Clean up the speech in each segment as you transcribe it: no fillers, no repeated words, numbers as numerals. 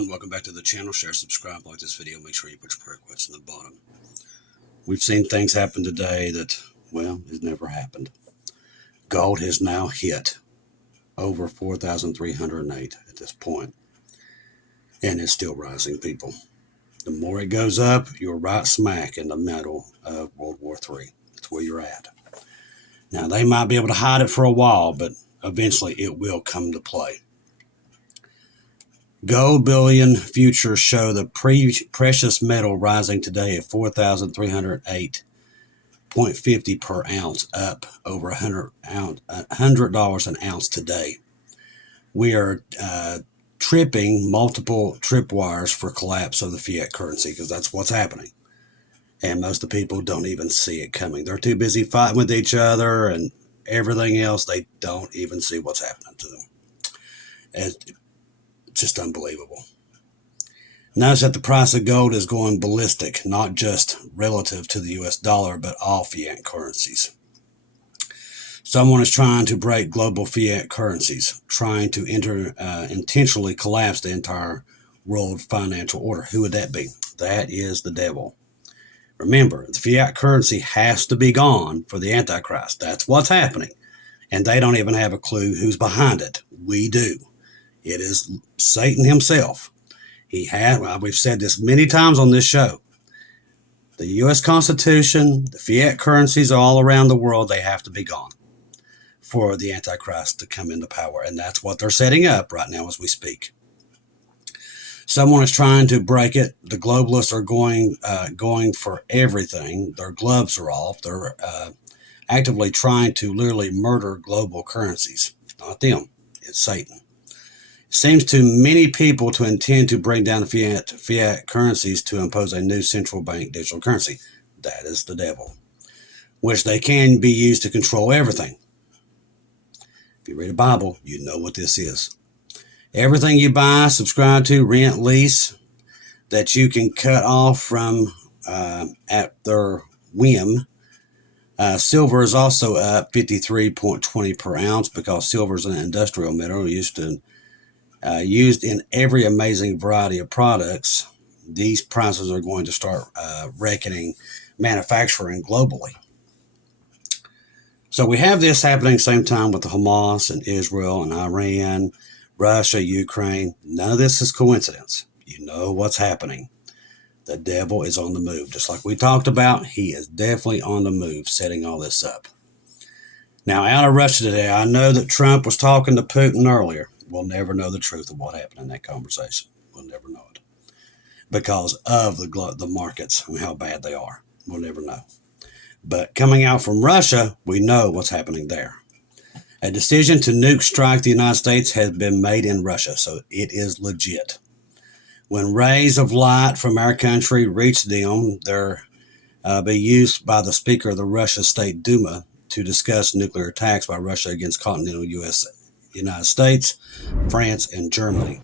everyone, welcome back to the channel. Share, subscribe, like this video, make sure you put your prayer requests in the bottom. We've seen things happen today that, well, has never happened. Gold has now hit over 4,308 at this point, and it's still rising, people. The more it goes up, you're right smack in the middle of World War III. That's where you're at. Now, they might be able to hide it for a while, but eventually it will come to play. Gold bullion futures show the precious metal rising today at 4,308.50 per ounce, up over $100 an ounce today. We are tripping multiple tripwires for collapse of the fiat currency, because that's what's happening. And most of the people don't even see it coming. They're too busy fighting with each other and everything else. They don't even see what's happening to them. It's just unbelievable. Notice that the price of gold is going ballistic, not just relative to the US dollar, but all fiat currencies. Someone is trying to break global fiat currencies, trying to intentionally collapse the entire world financial order. Who would that be? That is the devil. Remember, the fiat currency has to be gone for the Antichrist. That's what's happening. And they don't even have a clue who's behind it. We do. It is Satan himself. We've said this many times on this show. The U.S. Constitution, the fiat currencies all around the world, they have to be gone for the Antichrist to come into power. And that's what they're setting up right now as we speak. Someone is trying to break it. The globalists are going for everything. Their gloves are off. They're actively trying to literally murder global currencies. Not them. It's Satan. It seems to many people to intend to bring down the fiat currencies to impose a new central bank digital currency. That is the devil, which they can be used to control everything. If you read the Bible, you know what this is. Everything you buy, subscribe to, rent, lease, that you can cut off from at their whim. Silver is also up 53.20 per ounce, because silver is an industrial metal used in every amazing variety of products. These prices are going to start reckoning manufacturing globally. So we have this happening same time with the Hamas and Israel and Iran, Russia, Ukraine. None of this is coincidence. You know what's happening. The devil is on the move. Just like we talked about, he is definitely on the move, setting all this up. Now, out of Russia today, I know that Trump was talking to Putin earlier. We'll never know the truth of what happened in that conversation. We'll never know it, because of the markets and how bad they are. We'll never know. But coming out from Russia, we know what's happening there. A decision to nuke-strike the United States has been made in Russia, so it is legit. When rays of light from our country reach them, they'll be used by the Speaker of the Russia State Duma to discuss nuclear attacks by Russia against continental United States, France, and Germany.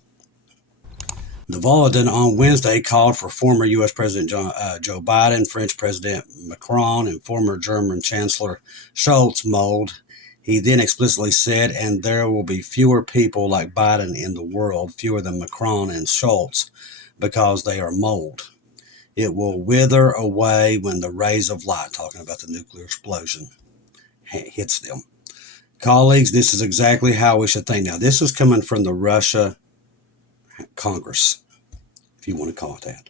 The Bulletin on Wednesday called for former U.S. President Joe Biden, French President Macron, and former German Chancellor Scholz mold. He then explicitly said, and there will be fewer people like Biden in the world, fewer than Macron and Scholz, because they are mold. It will wither away when the rays of light, talking about the nuclear explosion, hits them. Colleagues, this is exactly how we should think. Now, this is coming from the Russia Congress, if you want to call it that.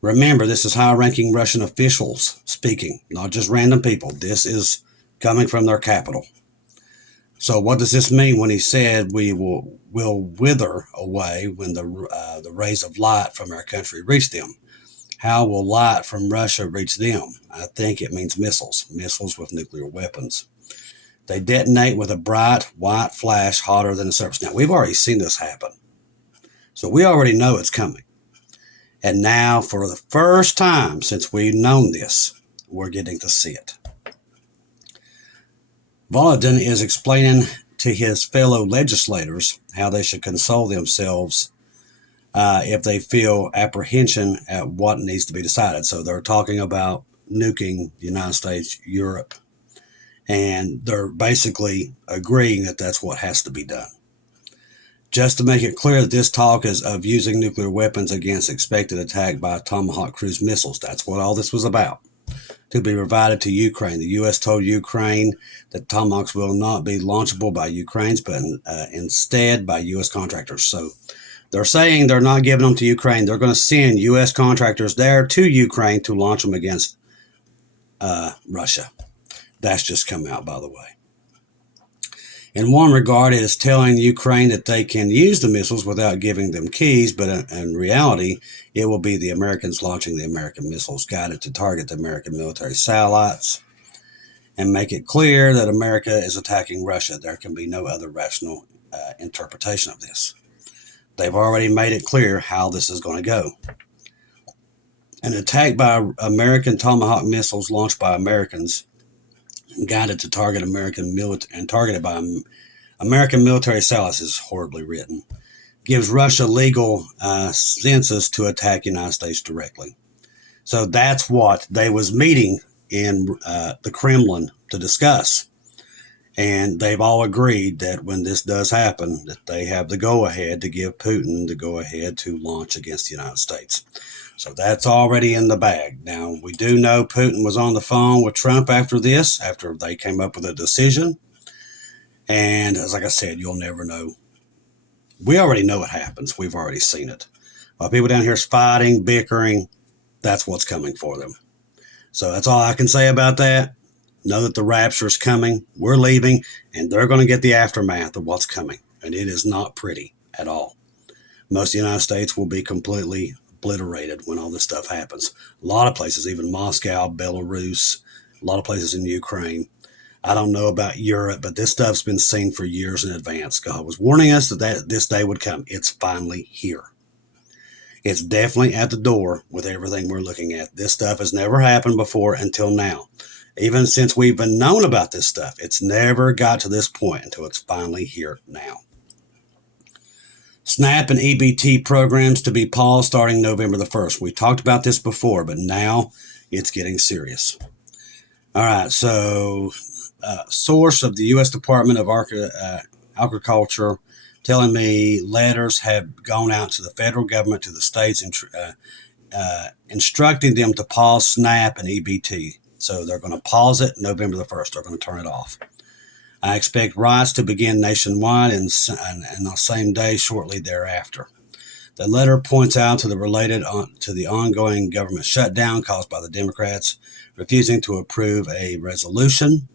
Remember, this is high-ranking Russian officials speaking, not just random people. This is coming from their capital. So what does this mean when he said we will wither away when the rays of light from our country reach them? How will light from Russia reach them? I think it means missiles with nuclear weapons. They detonate with a bright white flash hotter than the surface. Now, we've already seen this happen, so we already know it's coming. And now, for the first time since we've known this, we're getting to see it. Volodin is explaining to his fellow legislators how they should console themselves if they feel apprehension at what needs to be decided. So they're talking about nuking the United States, Europe, and they're basically agreeing that that's what has to be done. just to make it clear that this talk is of using nuclear weapons against expected attack by Tomahawk cruise missiles. That's what all this was about. To be provided to Ukraine. The U.S. told Ukraine that Tomahawks will not be launchable by Ukrainians, but instead by U.S. contractors. So they're saying they're not giving them to Ukraine. They're going to send U.S. contractors there to Ukraine to launch them against Russia. That's just come out, by the way. In one regard, it is telling Ukraine that they can use the missiles without giving them keys, but in reality, it will be the Americans launching the American missiles guided to target the American military satellites and make it clear that America is attacking Russia. There can be no other rational interpretation of this. They've already made it clear how this is going to go. An attack by American Tomahawk missiles launched by Americans guided to target American military and targeted by American military satellites is horribly written. Gives Russia legal census to attack United States directly. So that's what they was meeting in the Kremlin to discuss. And they've all agreed that when this does happen, that they have the go-ahead to give Putin the go-ahead to launch against the United States. So that's already in the bag. Now, we do know Putin was on the phone with Trump after this, after they came up with a decision. And as like I said, you'll never know. We already know what happens. We've already seen it. While people down here is fighting, bickering, that's what's coming for them. So that's all I can say about that. Know that the rapture is coming. We're leaving, and they're going to get the aftermath of what's coming. And it is not pretty at all. Most of the United States will be completely obliterated when all this stuff happens. A lot of places, even Moscow, Belarus, a lot of places in Ukraine. I don't know about Europe, but this stuff's been seen for years in advance. God was warning us that this day would come. It's finally here. It's definitely at the door with everything we're looking at. This stuff has never happened before until now. Even since we've been known about this stuff, it's never got to this point until it's finally here now. SNAP and EBT programs to be paused starting November the 1st. We talked about this before, but now it's getting serious. All right, so source of the U.S. Department of Agriculture telling me letters have gone out to the federal government, to the states, instructing them to pause SNAP and EBT. So they're going to pause it November the 1st. They're going to turn it off. I expect riots to begin nationwide and the same day shortly thereafter. The letter points out to the ongoing government shutdown caused by the Democrats refusing to approve a resolution,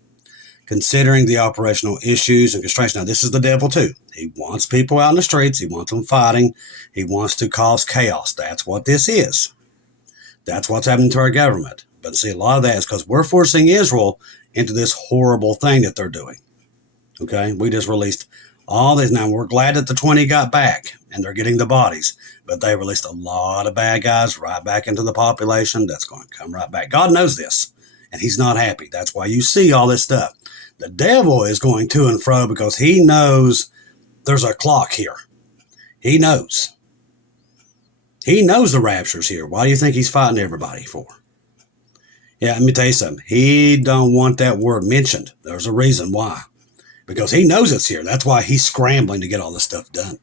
considering the operational issues and constraints. Now, this is the devil too. He wants people out in the streets. He wants them fighting. He wants to cause chaos. That's what this is. That's what's happening to our government. But see, a lot of that is because we're forcing Israel into this horrible thing that they're doing. Okay, we just released all these. Now, we're glad that the 20 got back and they're getting the bodies, but they released a lot of bad guys right back into the population. That's going to come right back. God knows this, and he's not happy. That's why you see all this stuff. The devil is going to and fro because he knows there's a clock here. He knows. He knows the rapture's here. Why do you think he's fighting everybody for? Yeah, let me tell you something. He don't want that word mentioned. There's a reason why. Because he knows it's here. That's why he's scrambling to get all this stuff done.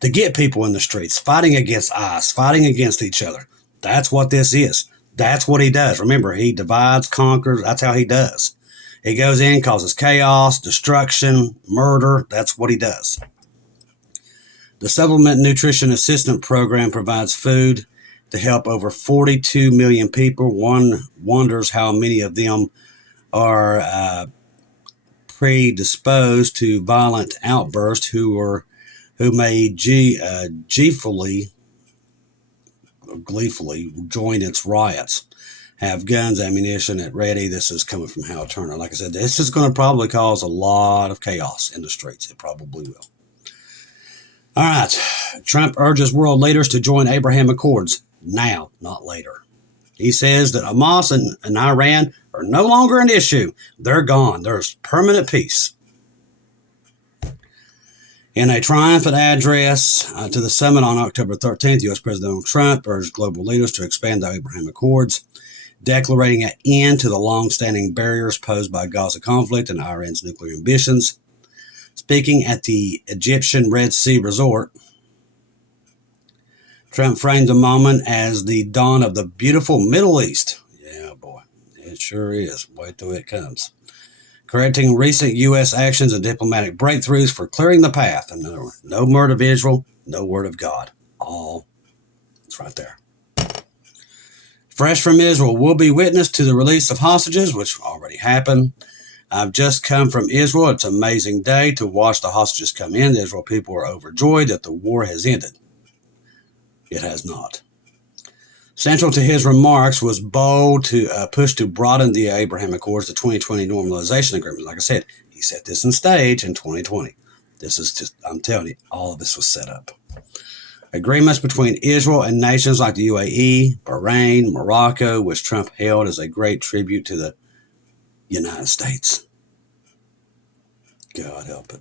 To get people in the streets, fighting against ICE, fighting against each other. That's what this is. That's what he does. Remember, he divides, conquers. That's how he does. He goes in, causes chaos, destruction, murder. That's what he does. The Supplement Nutrition Assistance Program provides food to help over 42 million people. One wonders how many of them are predisposed to violent outbursts who may gleefully join its riots, have guns, ammunition at ready. This is coming from Hal Turner. Like I said, this is going to probably cause a lot of chaos in the streets. It probably will. All right. Trump urges world leaders to join Abraham Accords now, not later. He says that Hamas and Iran are no longer an issue. They're gone. There's permanent peace. In a triumphant address to the summit on October 13th, U.S. President Donald Trump urged global leaders to expand the Abraham Accords, declaring an end to the long-standing barriers posed by Gaza conflict and Iran's nuclear ambitions. Speaking at the Egyptian Red Sea Resort, Trump framed the moment as the dawn of the beautiful Middle East. Yeah, boy, it sure is. Wait till it comes. Correcting recent U.S. actions and diplomatic breakthroughs for clearing the path. In other words, no word of Israel, no word of God. All, it's right there. Fresh from Israel, will be witness to the release of hostages, which already happened. I've just come from Israel. It's an amazing day to watch the hostages come in. The Israel people are overjoyed that the war has ended. It has not. Central to his remarks was bold to push to broaden the Abraham Accords, the 2020 normalization agreement. Like I said, he set this in stage in 2020. This is just, I'm telling you, all of this was set up. Agreements between Israel and nations like the UAE, Bahrain, Morocco, which Trump hailed as a great tribute to the United States. God help it.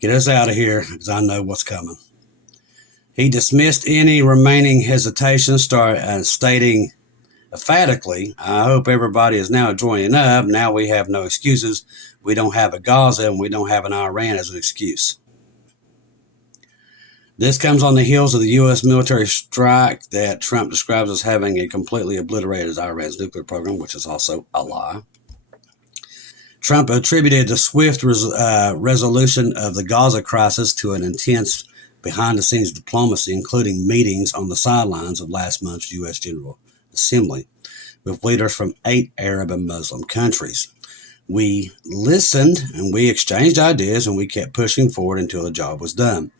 Get us out of here, because I know what's coming. He dismissed any remaining hesitation, stating emphatically, I hope everybody is now joining up. Now we have no excuses. We don't have a Gaza and we don't have an Iran as an excuse. This comes on the heels of the U.S. military strike that Trump describes as having completely obliterated Iran's nuclear program, which is also a lie. Trump attributed the swift resolution of the Gaza crisis to an intense behind-the-scenes diplomacy, including meetings on the sidelines of last month's U.S. General Assembly with leaders from 8 Arab and Muslim countries. We listened and we exchanged ideas and we kept pushing forward until the job was done.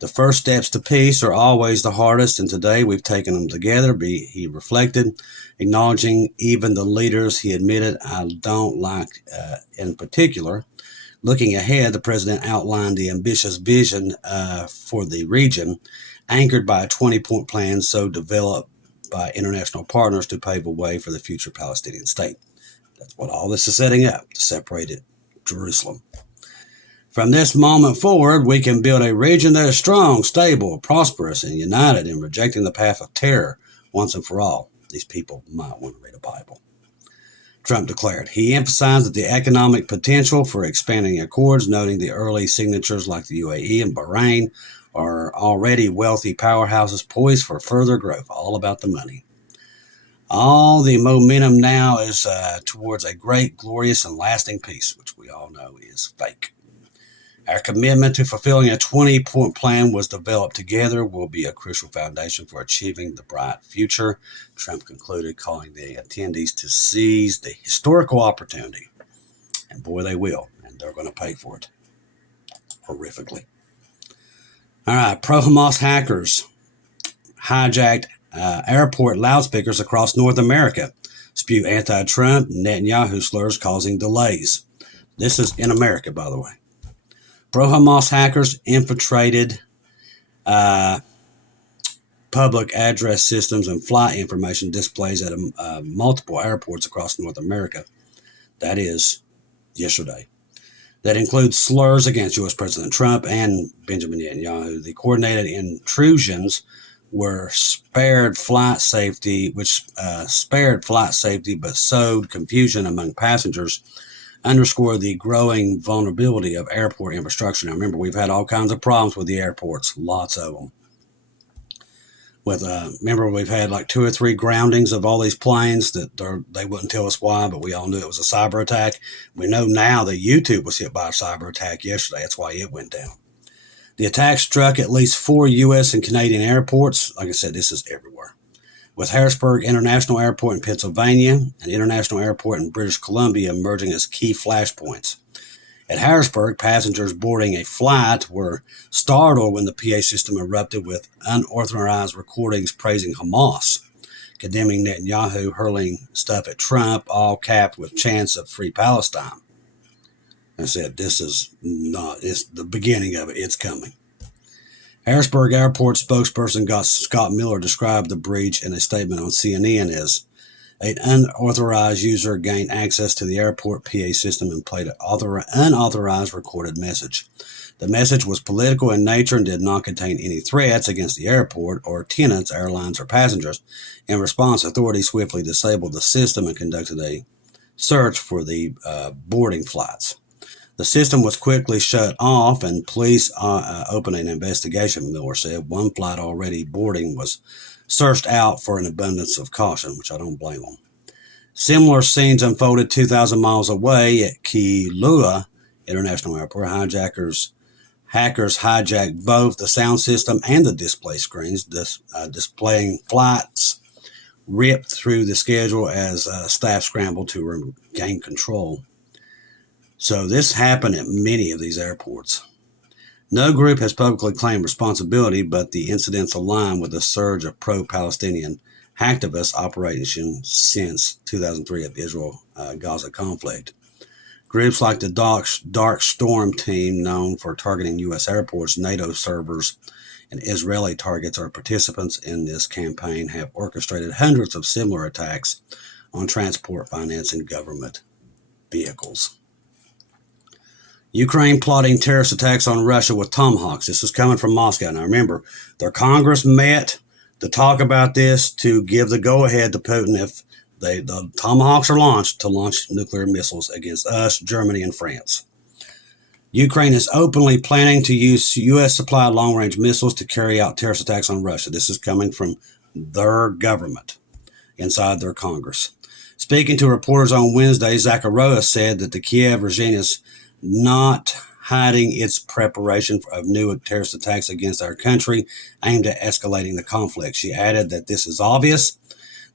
The first steps to peace are always the hardest, and today we've taken them together, he reflected, acknowledging even the leaders he admitted I don't like in particular. Looking ahead, the president outlined the ambitious vision for the region, anchored by a 20-point plan so developed by international partners to pave a way for the future Palestinian state. That's what all this is setting up, to separate Jerusalem. From this moment forward, we can build a region that is strong, stable, prosperous, and united in rejecting the path of terror once and for all. These people might want to read a Bible. Trump declared. He emphasized that the economic potential for expanding accords, noting the early signatures like the UAE and Bahrain are already wealthy powerhouses poised for further growth. All about the money. All the momentum now is towards a great, glorious, and lasting peace, which we all know is fake. Our commitment to fulfilling a 20-point plan was developed together will be a crucial foundation for achieving the bright future, Trump concluded, calling the attendees to seize the historical opportunity. And boy, they will, and they're going to pay for it horrifically. All right, pro-Hamas hackers hijacked airport loudspeakers across North America, spew anti-Trump Netanyahu slurs causing delays. This is in America, by the way. Pro-Hamas hackers infiltrated public address systems and flight information displays at multiple airports across North America. That is yesterday. That includes slurs against U.S. President Trump and Benjamin Netanyahu. The coordinated intrusions were spared flight safety, but sowed confusion among passengers, underscore the growing vulnerability of airport infrastructure. Now, remember, we've had all kinds of problems with the airports, lots of them. Remember, we've had like 2 or 3 groundings of all these planes that they wouldn't tell us why, but we all knew it was a cyber attack. We know now that YouTube was hit by a cyber attack yesterday. That's why it went down. The attack struck at least 4 U.S. and Canadian airports. Like I said, this is everywhere. With Harrisburg International Airport in Pennsylvania and International Airport in British Columbia emerging as key flashpoints. At Harrisburg, passengers boarding a flight were startled when the PA system erupted with unauthorized recordings praising Hamas, condemning Netanyahu, hurling stuff at Trump, all capped with chants of Free Palestine. I said, it's the beginning of it. It's coming. Harrisburg Airport spokesperson Scott Miller described the breach in a statement on CNN as an unauthorized user gained access to the airport PA system and played an unauthorized recorded message. The message was political in nature and did not contain any threats against the airport or tenants, airlines, or passengers. In response, authorities swiftly disabled the system and conducted a search for the boarding flights. The system was quickly shut off and police opened an investigation, Miller said. One flight already boarding was searched out for an abundance of caution, which I don't blame them. Similar scenes unfolded 2,000 miles away at EULA International Airport. Hackers hijacked both the sound system and the display screens, displaying flights ripped through the schedule as staff scrambled to regain control. So this happened at many of these airports. No group has publicly claimed responsibility, but the incidents align with a surge of pro-Palestinian hacktivist operations since 2003 of the Israel-Gaza conflict. Groups like the Dark Storm team, known for targeting U.S. airports, NATO servers, and Israeli targets, are participants in this campaign, have orchestrated hundreds of similar attacks on transport, finance, and government vehicles. Ukraine plotting terrorist attacks on Russia with Tomahawks. This is coming from Moscow. Now remember, their Congress met to talk about this, to give the go-ahead to Putin if the Tomahawks are launched, to launch nuclear missiles against us, Germany, and France. Ukraine is openly planning to use U.S.-supplied long-range missiles to carry out terrorist attacks on Russia. This is coming from their government inside their Congress. Speaking to reporters on Wednesday, Zakharova said that the Kiev regime is not hiding its preparation of new terrorist attacks against our country aimed at escalating the conflict. She added that this is obvious,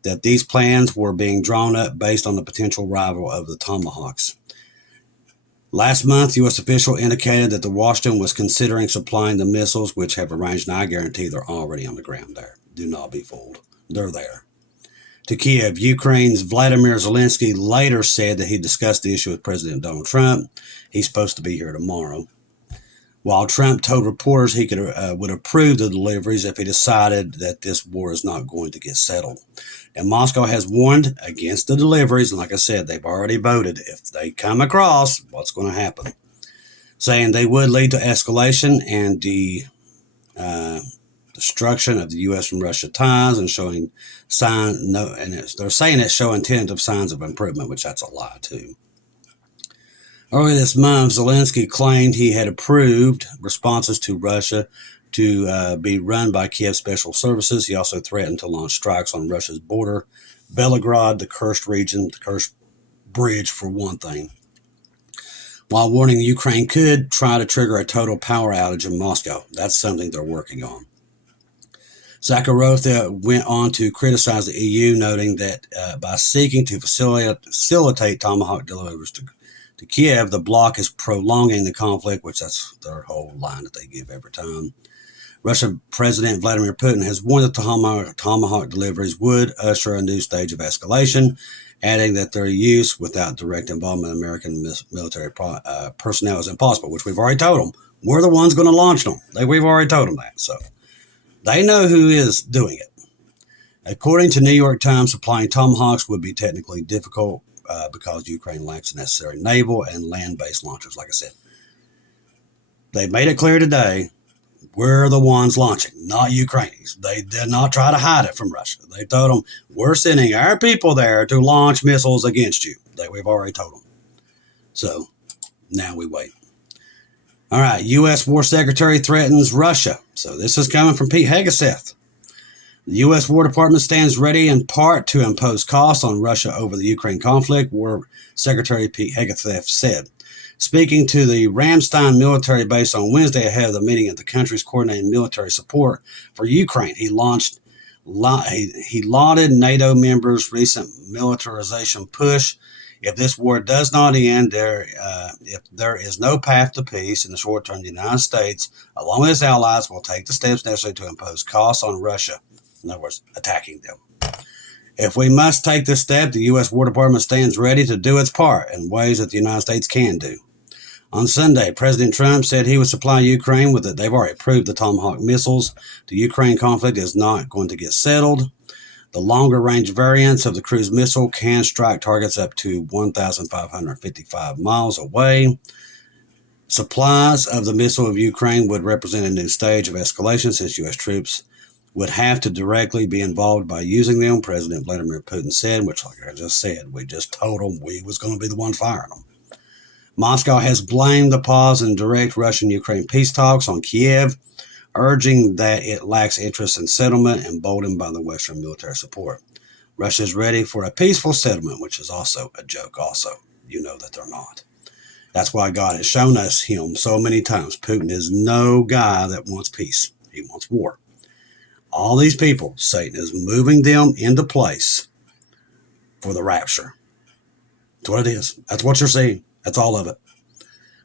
that these plans were being drawn up based on the potential arrival of the Tomahawks. Last month, U.S. official indicated that Washington was considering supplying the missiles, which have arranged, and I guarantee they're already on the ground there. Do not be fooled. They're there. To Kiev, Ukraine's Vladimir Zelensky later said that he discussed the issue with President Donald Trump. He's supposed to be here tomorrow. While Trump told reporters he would approve the deliveries if he decided that this war is not going to get settled. And Moscow has warned against the deliveries, and like I said, they've already voted if they come across what's going to happen, saying they would lead to escalation and the destruction of the U.S. and Russia ties, and showing they're saying it's showing tentative signs of improvement, which that's a lie too. Earlier this month, Zelensky claimed he had approved responses to Russia to be run by Kiev Special Services. He also threatened to launch strikes on Russia's border, Belgorod, the Kursk region, the Kursk bridge for one thing, while warning Ukraine could try to trigger a total power outage in Moscow. That's something they're working on. Zakharova went on to criticize the EU, noting that by seeking to facilitate Tomahawk deliveries to Kiev, the bloc is prolonging the conflict, which that's their whole line that they give every time. Russian President Vladimir Putin has warned that Tomahawk deliveries would usher a new stage of escalation, adding that their use without direct involvement of American military personnel is impossible, which we've already told them. We're the ones going to launch them. We've already told them that, so they know who is doing it. According to New York Times, supplying Tomahawks would be technically difficult because Ukraine lacks the necessary naval and land-based launchers. Like I said, they made it clear today, we're the ones launching, not Ukrainians. They did not try to hide it from Russia. They told them, we're sending our people there to launch missiles against you. We've already told them. So now we wait. All right, U.S. War Secretary threatens Russia. So this is coming from Pete Hegseth. The U.S. War Department stands ready in part to impose costs on Russia over the Ukraine conflict, War Secretary Pete Hegseth said. Speaking to the Ramstein military base on Wednesday ahead of the meeting of the country's coordinated military support for Ukraine, he lauded NATO members' recent militarization push. If this war does not end, if there is no path to peace in the short term, the United States, along with its allies, will take the steps necessary to impose costs on Russia. In other words, attacking them. If we must take this step, the U.S. War Department stands ready to do its part in ways that the United States can do. On Sunday, President Trump said he would supply Ukraine with it. They've already approved the Tomahawk missiles. The Ukraine conflict is not going to get settled. The longer-range variants of the cruise missile can strike targets up to 1,555 miles away. Supplies of the missile of Ukraine would represent a new stage of escalation since U.S. troops would have to directly be involved by using them, President Vladimir Putin said, which, like I just said, we just told them we was going to be the one firing them. Moscow has blamed the pause in direct Russian-Ukraine peace talks on Kiev, urging that it lacks interest in settlement, emboldened by the Western military support. Russia is ready for a peaceful settlement, which is also a joke also. You know that they're not. That's why God has shown us him so many times. Putin is no guy that wants peace. He wants war. All these people, Satan is moving them into place for the rapture. That's what it is. That's what you're seeing. That's all of it.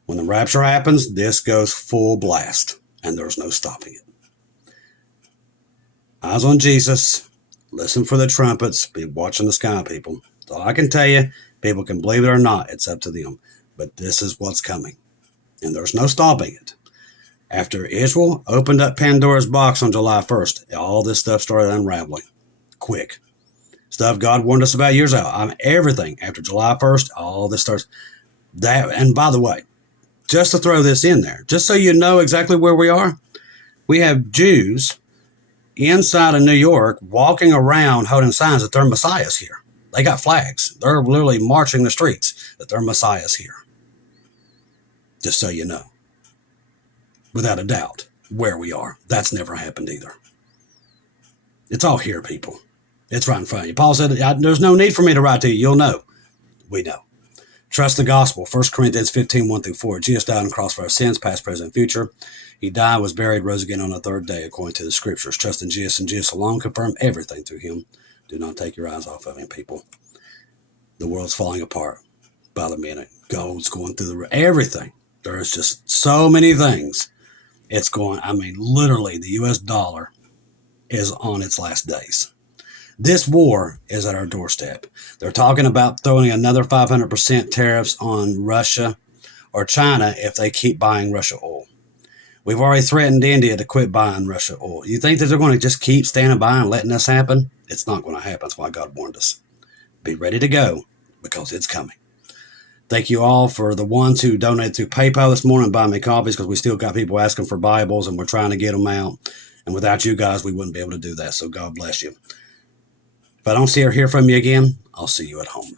When the rapture happens, this goes full blast, and there's no stopping it. Eyes on Jesus. Listen for the trumpets. Be watching the sky, people. That's all I can tell you. People can believe it or not. It's up to them. But this is what's coming, and there's no stopping it. After Israel opened up Pandora's box on July 1st, all this stuff started unraveling quick. Stuff God warned us about years ago. Everything after July 1st, all this starts. And by the way, just to throw this in there, just so you know exactly where we are, we have Jews inside of New York walking around holding signs that their Messiah's here. They got flags. They're literally marching the streets that their Messiah's here. Just so you know, without a doubt, where we are. That's never happened either. It's all here, people. It's right in front of you. Paul said, there's no need for me to write to you. You'll know. We know. Trust the gospel. 1 Corinthians 15, 1-4. Jesus died on the cross for our sins, past, present, future. He died, was buried, rose again on the third day, according to the scriptures. Trust in Jesus and Jesus alone. Confirm everything through him. Do not take your eyes off of him, people. The world's falling apart by the minute. Gold's going through the roof. Everything. There's just so many things. It's going, literally, the U.S. dollar is on its last days. This war is at our doorstep. They're talking about throwing another 500% tariffs on Russia or China if they keep buying Russia oil. We've already threatened India to quit buying Russia oil. You think that they're going to just keep standing by and letting this happen? It's not going to happen. That's why God warned us. Be ready to go, because it's coming. Thank you all for the ones who donated through PayPal this morning and buying me copies, because we still got people asking for Bibles and we're trying to get them out. And without you guys, we wouldn't be able to do that. So God bless you. If I don't see or hear from you again, I'll see you at home.